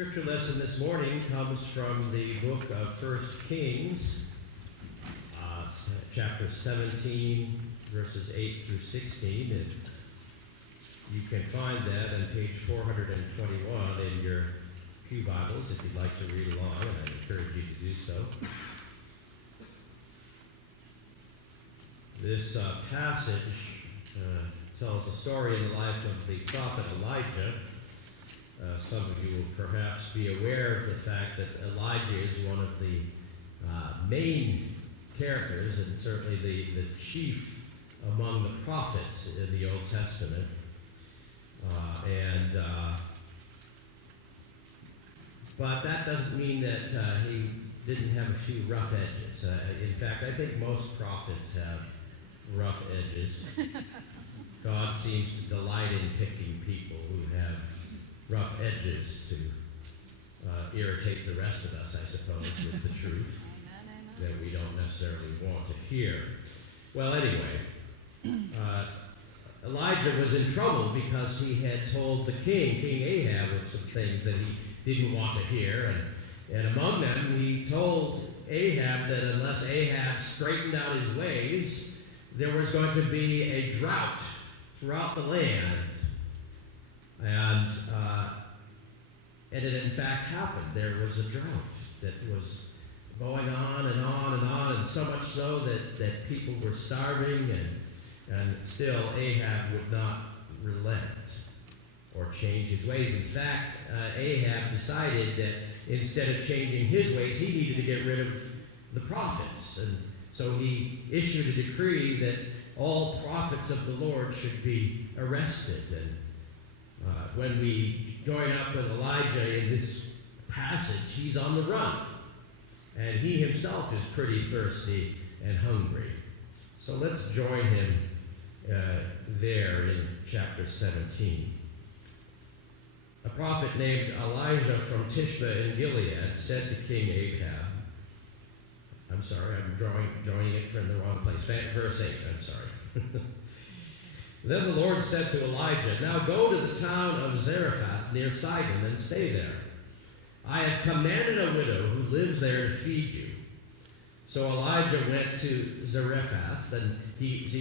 Scripture lesson this morning comes from the book of 1 Kings, chapter 17, verses 8 through 16. And you can find that on page 421 in your pew Bibles if you'd like to read along, and I encourage you to do so. This passage tells a story in the life of the prophet Elijah. Some of you will perhaps be aware of the fact that Elijah is one of the main characters and certainly the chief among the prophets in the Old Testament. But that doesn't mean that he didn't have a few rough edges. In fact, I think most prophets have rough edges. God seems to delight in picking people who have rough edges to irritate the rest of us, I suppose, with the truth that we don't necessarily want to hear. Well, anyway, Elijah was in trouble because he had told the king, King Ahab, of some things that he didn't want to hear. And among them, he told Ahab that unless Ahab straightened out his ways, there was going to be a drought throughout the land. And it in fact happened. There was a drought that was going on and on and on, and so much so that people were starving, and still Ahab would not relent or change his ways. In fact, Ahab decided that instead of changing his ways, he needed to get rid of the prophets. And so he issued a decree that all prophets of the Lord should be arrested. And when we join up with Elijah in this passage, he's on the run. And he himself is pretty thirsty and hungry. So let's join him there in chapter 17. A prophet named Elijah from Tishba in Gilead said to King Ahab, I'm sorry, I'm joining it from the wrong place. Verse 8, I'm sorry. Then the Lord said to Elijah, now go to the town of Zarephath near Sidon and stay there. I have commanded a widow who lives there to feed you. So Elijah went to Zarephath, and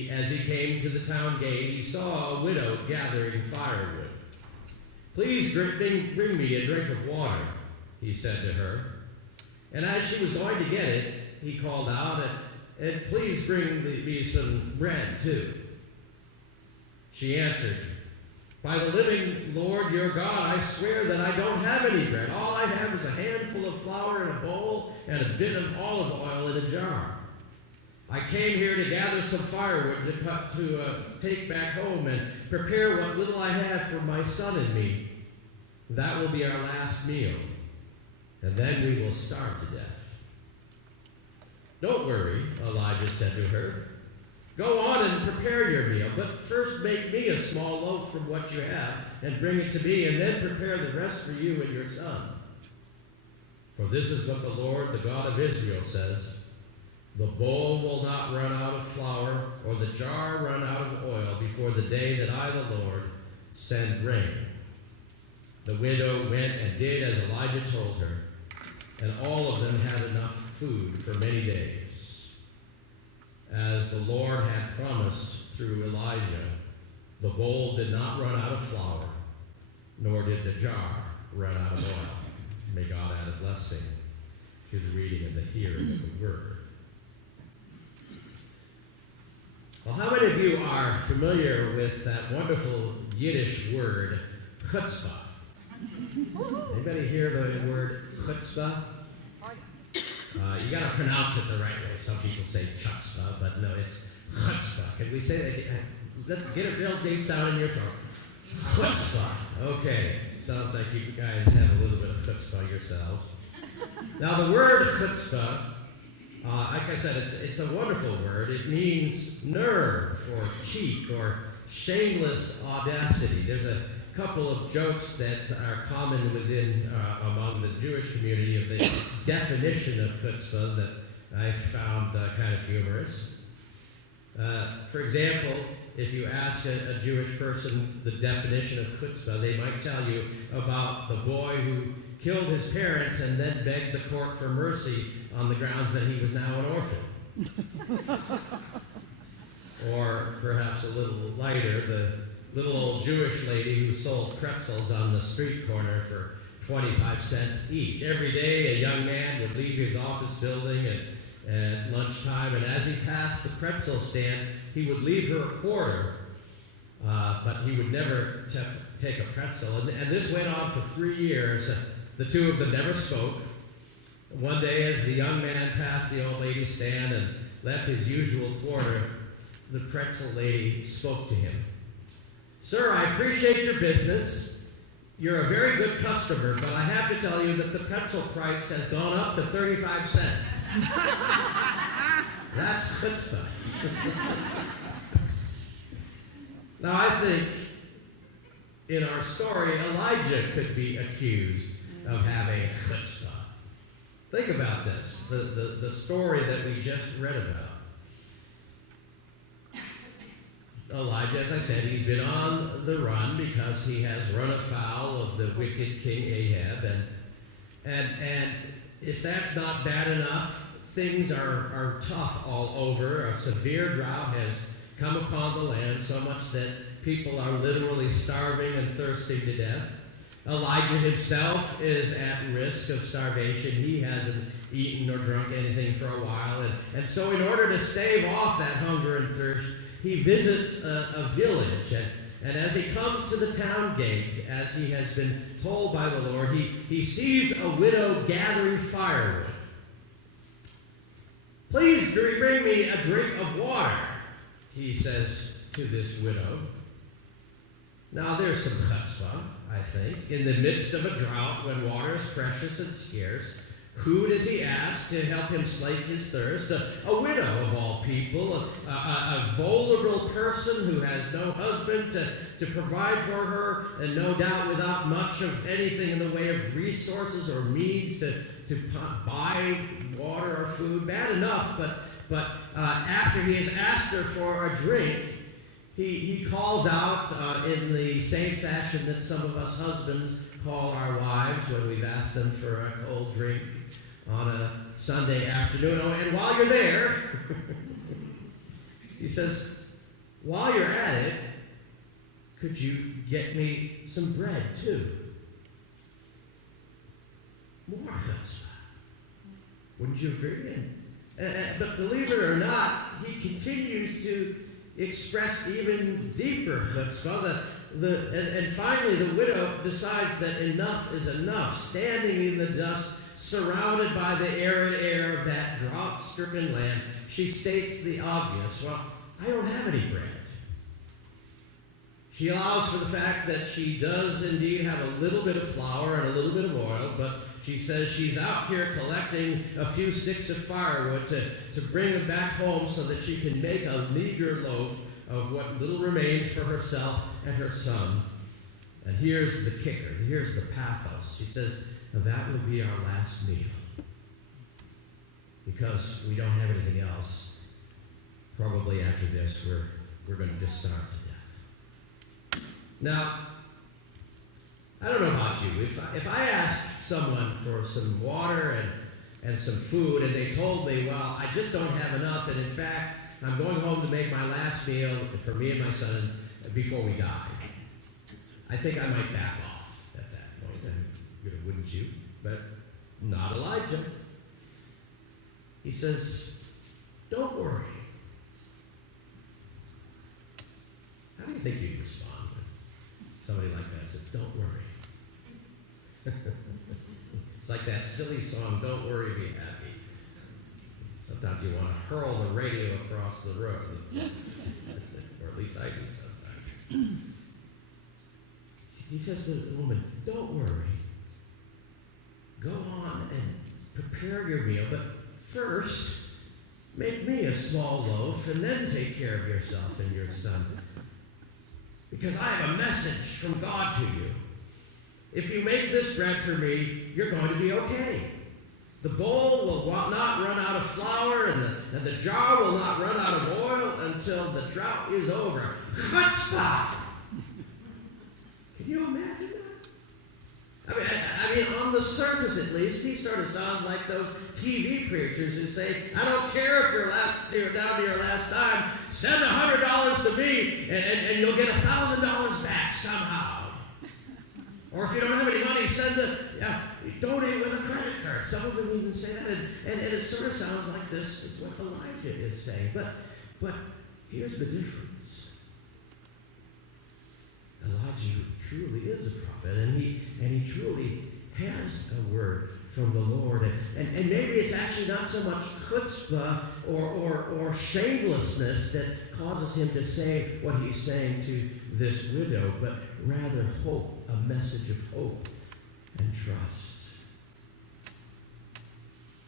as he came to the town gate, he saw a widow gathering firewood. Please bring me a drink of water, he said to her. And as she was going to get it, he called out, and please bring me some bread too. She answered, by the living Lord your God, I swear that I don't have any bread. All I have is a handful of flour in a bowl and a bit of olive oil in a jar. I came here to gather some firewood to take back home and prepare what little I have for my son and me. That will be our last meal, and then we will starve to death. Don't worry, Elijah said to her. Go on and prepare your meal, but first make me a small loaf from what you have and bring it to me, and then prepare the rest for you and your son. For this is what the Lord, the God of Israel, says, the bowl will not run out of flour or the jar run out of oil before the day that I, the Lord, send rain. The widow went and did as Elijah told her, and all of them had enough food for many days. As the Lord had promised through Elijah, the bowl did not run out of flour, nor did the jar run out of oil. May God add a blessing to the reading and the hearing of the word. Well, how many of you are familiar with that wonderful Yiddish word, chutzpah? Anybody hear the word chutzpah? You got to pronounce it the right way. Some people say chutzpah, but no, it's chutzpah. Can we say that? Let's get it real deep down in your throat. Chutzpah. Okay. Sounds like you guys have a little bit of chutzpah yourselves. Now, the word chutzpah, like I said, it's a wonderful word. It means nerve or cheek or shameless audacity. There's a couple of jokes that are common within among the Jewish community of the definition of chutzpah that I found kind of humorous. For example, if you ask a Jewish person the definition of chutzpah, they might tell you about the boy who killed his parents and then begged the court for mercy on the grounds that he was now an orphan. Or perhaps a little lighter, the little old Jewish lady who sold pretzels on the street corner for 25 cents each. Every day a young man would leave his office building at lunchtime, and as he passed the pretzel stand, he would leave her a quarter, but he would never take a pretzel. And this went on for 3 years. The two of them never spoke. One day, as the young man passed the old lady's stand and left his usual quarter, the pretzel lady spoke to him. "Sir, I appreciate your business. You're a very good customer, but I have to tell you that the pretzel price has gone up to 35 cents. That's chutzpah." Now, I think in our story, Elijah could be accused of having chutzpah. Think about this, the story that we just read about. Elijah, as I said, he's been on the run because he has run afoul of the wicked King Ahab. And if that's not bad enough, things are tough all over. A severe drought has come upon the land, so much that people are literally starving and thirsting to death. Elijah himself is at risk of starvation. He hasn't eaten or drunk anything for a while. And so in order to stave off that hunger and thirst, he visits a village. And as he comes to the town gate, as he has been told by the Lord, he sees a widow gathering firewood. "Please bring me a drink of water," he says to this widow. Now there's some chutzpah, I think. In the midst of a drought, when water is precious and scarce, who does he ask to help him slake his thirst? A widow of all people, a vulnerable person who has no husband to provide for her, and no doubt without much of anything in the way of resources or means to buy water or food. Bad enough, but after he has asked her for a drink, he calls out in the same fashion that some of us husbands call our wives when we've asked them for a cold drink on a Sunday afternoon. "Oh, and while you're there," he says, "while you're at it, could you get me some bread too?" More chutzpah. Wouldn't you agree? But believe it or not, he continues to express even deeper chutzpah. And finally, the widow decides that enough is enough. Standing in the dust, surrounded by the arid air of that drought-stricken land, she states the obvious: "Well, I don't have any bread." She allows for the fact that she does indeed have a little bit of flour and a little bit of oil, but she says she's out here collecting a few sticks of firewood to bring them back home so that she can make a meager loaf of what little remains for herself and her son. And here's the kicker, here's the pathos. She says, "Now that will be our last meal, because we don't have anything else. Probably after this, we're going to just starve to death." Now, I don't know about you. If I asked someone for some water and some food, and they told me, "Well, I just don't have enough, and in fact, I'm going home to make my last meal for me and my son before we die," I think I might back off at that point. Wouldn't you? But not Elijah. He says, "Don't worry." How do you think you'd respond when somebody like that says, "Don't worry"? It's like that silly song, "Don't Worry, Be Happy." Sometimes you want to hurl the radio across the road. Or at least I do sometimes. He says to the woman, "Don't worry. Go on and prepare your meal, but first make me a small loaf and then take care of yourself and your son. Because I have a message from God to you. If you make this bread for me, you're going to be okay. The bowl will not run out of flour, and the jar will not run out of oil until the drought is over. Chutzpah! Can you imagine that? I mean, on the surface at least, he sort of sounds like those TV preachers who say, I don't care if you're down to your last dime, send $100 to me, and you'll get $1,000 back somehow. Or if you don't have any money, donate with a credit card. Some of them even say that, and it sort of sounds like this is what Elijah is saying. But here's the difference. Elijah truly is a prophet, and he truly has a word from the Lord. And maybe it's actually not so much chutzpah or shamelessness that causes him to say what he's saying to this widow, but rather hope, a message of hope and trust.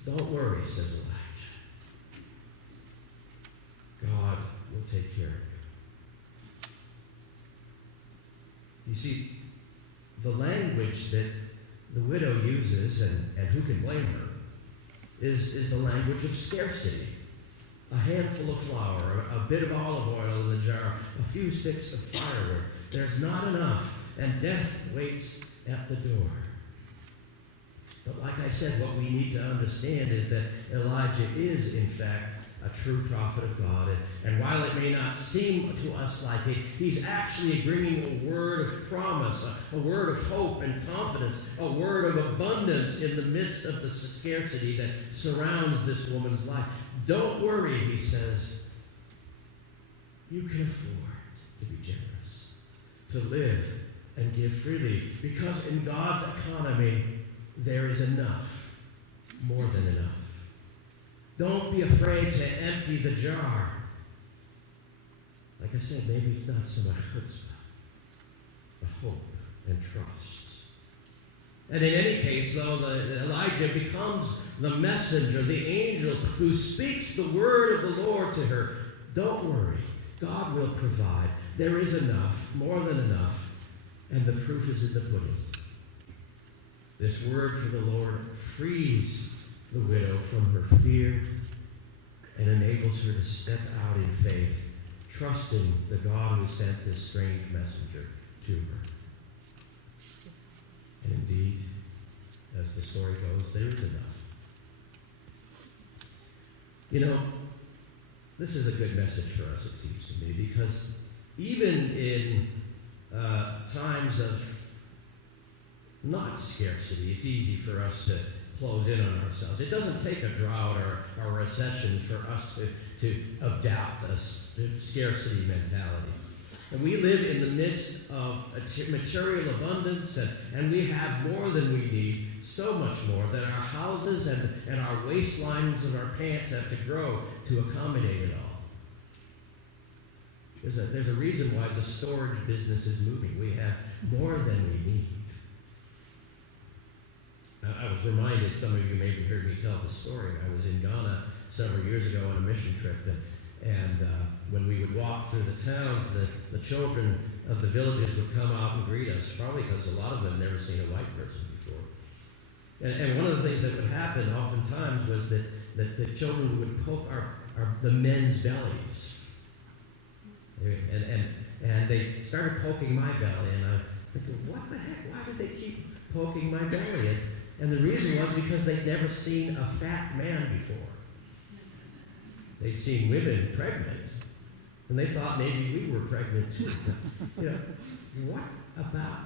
Don't worry, says Elijah. God will take care of you. You see, the language that the widow uses, and who can blame her, is the language of scarcity. A handful of flour, a bit of olive oil in the jar, a few sticks of firewood. There's not enough, and death waits at the door. But like I said, what we need to understand is that Elijah is, in fact, a true prophet of God. And while it may not seem to us like it, he's actually bringing a word of promise, a word of hope and confidence, a word of abundance in the midst of the scarcity that surrounds this woman's life. Don't worry, he says. You can afford to be generous, to live and give freely, because in God's economy, there is enough, more than enough. Don't be afraid to empty the jar. Like I said, maybe it's not so much chutzpah, but hope and trust. And in any case, though, Elijah becomes the messenger, the angel who speaks the word of the Lord to her. Don't worry. God will provide. There is enough, more than enough, and the proof is in the pudding. This word from the Lord frees the widow from her fear and enables her to step out in faith, trusting the God who sent this strange messenger to her. And indeed, as the story goes, there is enough. You know, this is a good message for us, it seems to me, because even in times of not scarcity, it's easy for us to close in on ourselves. It doesn't take a drought or a recession for us to adopt a scarcity mentality. And we live in the midst of material abundance, and we have more than we need, so much more, that our houses and our waistlines of our pants have to grow to accommodate it all. There's a reason why the storage business is moving. We have more than we need. I was reminded, some of you maybe heard me tell the story. I was in Ghana several years ago on a mission trip, and when we would walk through the towns, the children of the villages would come out and greet us, probably because a lot of them had never seen a white person before. And one of the things that would happen oftentimes was that the children would poke the men's bellies. And they started poking my belly, and I'm thinking, what the heck? Why did they keep poking my belly? And the reason was because they'd never seen a fat man before. They'd seen women pregnant, and they thought maybe we were pregnant too. What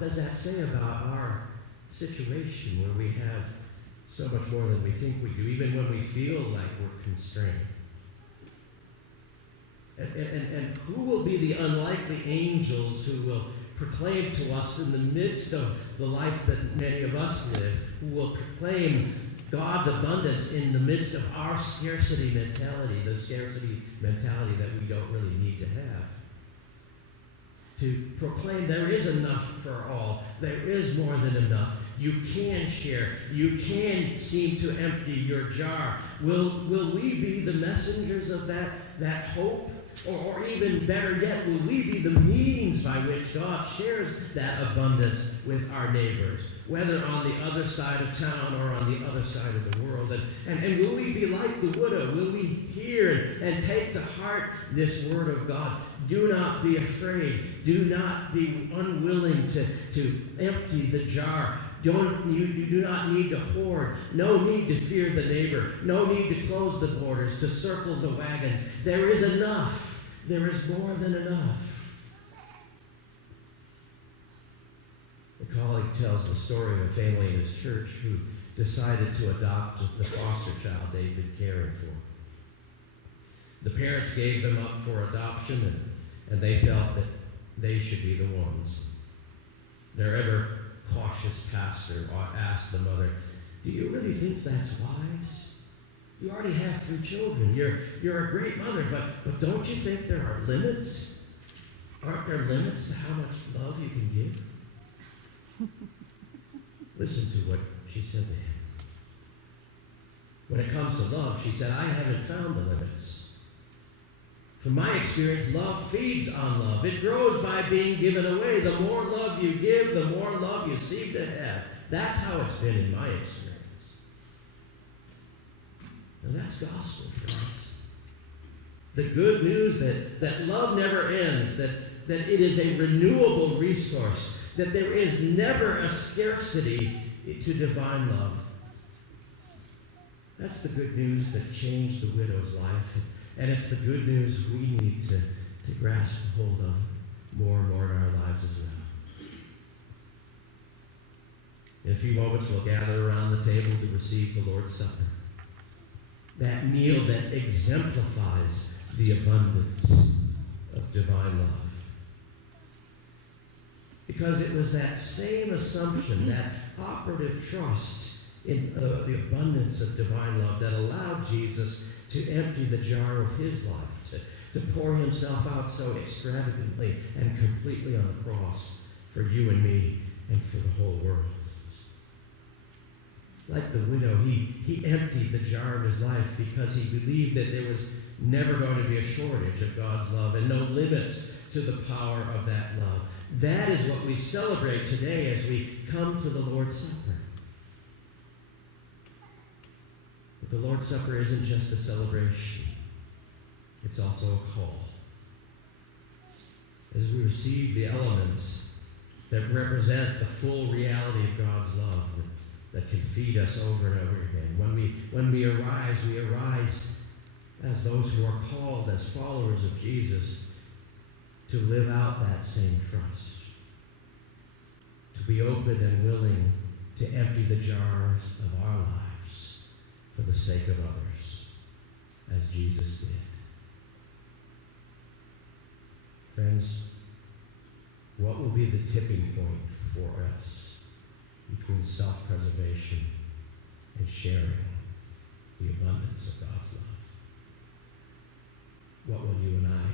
does that say about our situation where we have so much more than we think we do, even when we feel like we're constrained? And who will be the unlikely angels who will proclaim to us in the midst of the life that many of us live, who will proclaim God's abundance in the midst of our scarcity mentality, the scarcity mentality that we don't really need to have? To proclaim there is enough for all. There is more than enough. You can share. You can seem to empty your jar. Will we be the messengers of that hope Or even better yet, will we be the means by which God shares that abundance with our neighbors, whether on the other side of town or on the other side of the world? And will we be like the widow? Will we hear and take to heart this word of God? Do not be afraid. Do not be unwilling to empty the jar. You do not need to hoard. No need to fear the neighbor. No need to close the borders, to circle the wagons. There is enough. There is more than enough. A colleague tells the story of a family in his church who decided to adopt the foster child they'd been caring for. The parents gave them up for adoption, and they felt that they should be the ones. Their ever cautious pastor asked the mother, "Do you really think that's wise? You already have 3 children. You're a great mother, but don't you think there are limits? Aren't there limits to how much love you can give?" Listen to what she said to him. When it comes to love, she said, "I haven't found the limits. From my experience, love feeds on love. It grows by being given away. The more love you give, the more love you seem to have. That's how it's been in my experience." And that's gospel, friends. The good news that love never ends, that it is a renewable resource, that there is never a scarcity to divine love. That's the good news that changed the widow's life. And it's the good news we need to grasp hold of more and more in our lives as well. In a few moments, we'll gather around the table to receive the Lord's Supper. That meal that exemplifies the abundance of divine love. Because it was that same assumption, that operative trust in the abundance of divine love that allowed Jesus to empty the jar of his life, to pour himself out so extravagantly and completely on the cross for you and me and for the whole world. Like the widow, he emptied the jar of his life because he believed that there was never going to be a shortage of God's love and no limits to the power of that love. That is what we celebrate today as we come to the Lord's Supper. But the Lord's Supper isn't just a celebration. It's also a call. As we receive the elements that represent the full reality of God's love that can feed us over and over again. When we arise as those who are called as followers of Jesus to live out that same trust. To be open and willing to empty the jars of our lives for the sake of others, as Jesus did. Friends, what will be the tipping point for us between self-preservation and sharing the abundance of God's love? What will you and I